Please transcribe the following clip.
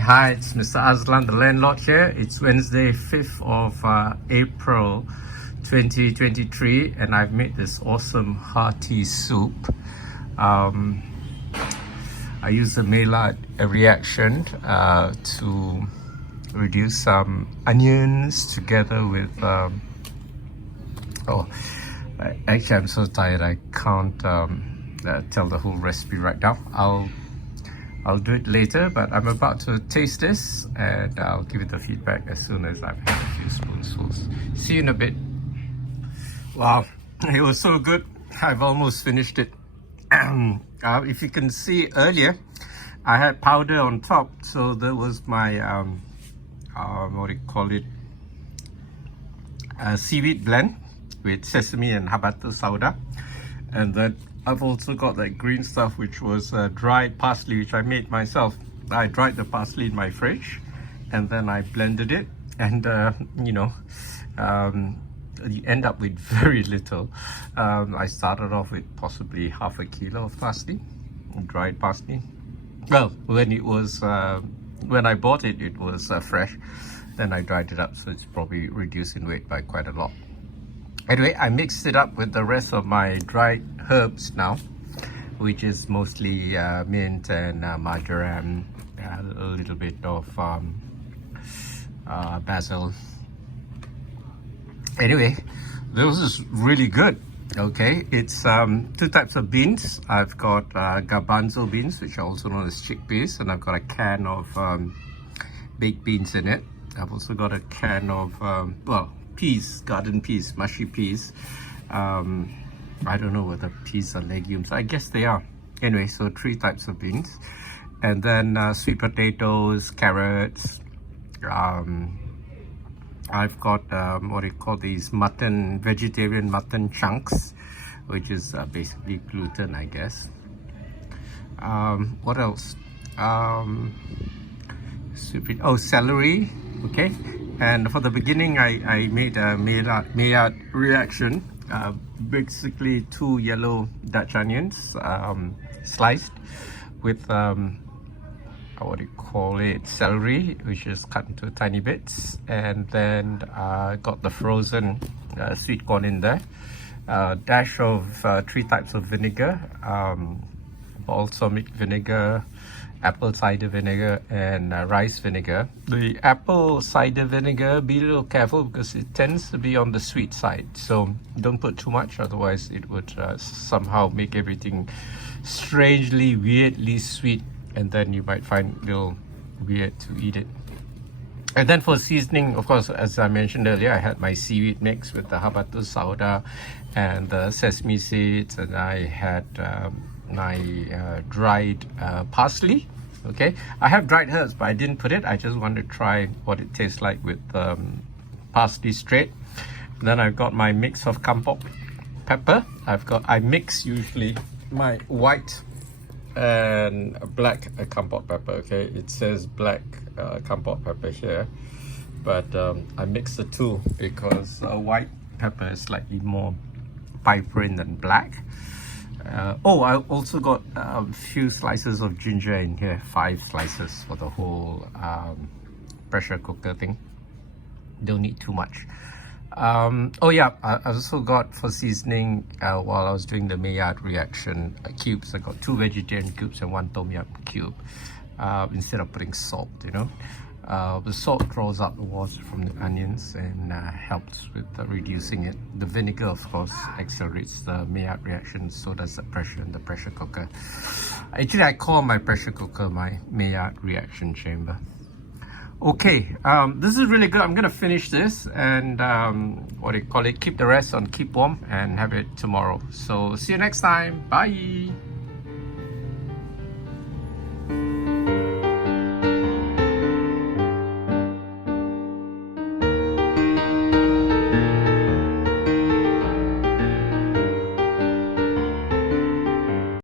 Hi, it's Mr. Aslan, the landlord here. It's Wednesday, 5th of April 2023, and I've made this awesome hearty soup. I use the Maillard reaction to reduce some onions together with actually I'm so tired I can't tell the whole recipe right now. I'll do it later, but I'm about to taste this and I'll give it the feedback as soon as I've had a few spoonfuls. See you in a bit. Wow, it was so good. I've almost finished it. If you can see earlier, I had powder on top, so there was my what do you call it, seaweed blend with sesame and habatus sauda, and then I've also got that green stuff which was dried parsley, which I made myself. I dried the parsley in my fridge and then I blended it, and you end up with very little. I started off with possibly half a kilo of parsley, dried parsley. Well, when it was when I bought it, it was fresh. Then I dried it up, so it's probably reduced in weight by quite a lot. Anyway, I mixed it up with the rest of my dried herbs now, which is mostly mint and marjoram, a little bit of basil. Anyway, this is really good. Okay, it's two types of beans. I've got garbanzo beans, which are also known as chickpeas, and I've got a can of baked beans in it. I've also got a can of peas, garden peas, mushy peas. I don't know whether peas are legumes. I guess they are. Anyway, so 3 types of beans. And then sweet potatoes, carrots. I've got what do you call these, mutton, vegetarian mutton chunks, which is basically gluten, I guess. What else? Celery. Okay. And for the beginning, I made a Maillard reaction. Basically 2 yellow Dutch onions sliced with what do you call it, celery, which is cut into tiny bits, and then got the frozen sweet corn in there. Dash of 3 types of vinegar, balsamic vinegar, apple cider vinegar, and rice vinegar. The apple cider vinegar, be a little careful because it tends to be on the sweet side, so don't put too much, otherwise it would somehow make everything strangely, weirdly sweet, and then you might find it a little weird to eat it. And then for seasoning, of course, as I mentioned earlier, I had my seaweed mix with the habatus sauda and the sesame seeds, and I had my dried parsley. Okay, I have dried herbs, but I didn't put it. I just wanted to try what it tastes like with parsley straight. Then I've got my mix of kampok pepper. I mix usually my white and black kampok pepper. Okay, it says black kampok pepper here, but I mix the two because white pepper is slightly more pipering than black. I also got a few slices of ginger in here, 5 slices for the whole pressure cooker thing. Don't need too much. I also got for seasoning while I was doing the Maillard reaction cubes. I got 2 vegetarian cubes and 1 Tom Yam cube instead of putting salt, you know. The salt draws out the water from the onions and helps with reducing it. The vinegar, of course, accelerates the Maillard reaction, so does the pressure in the pressure cooker. Actually, I call my pressure cooker my Maillard reaction chamber. Okay, this is really good. I'm gonna finish this and what do you call it, keep the rest on keep warm and have it tomorrow. So see you next time. Bye.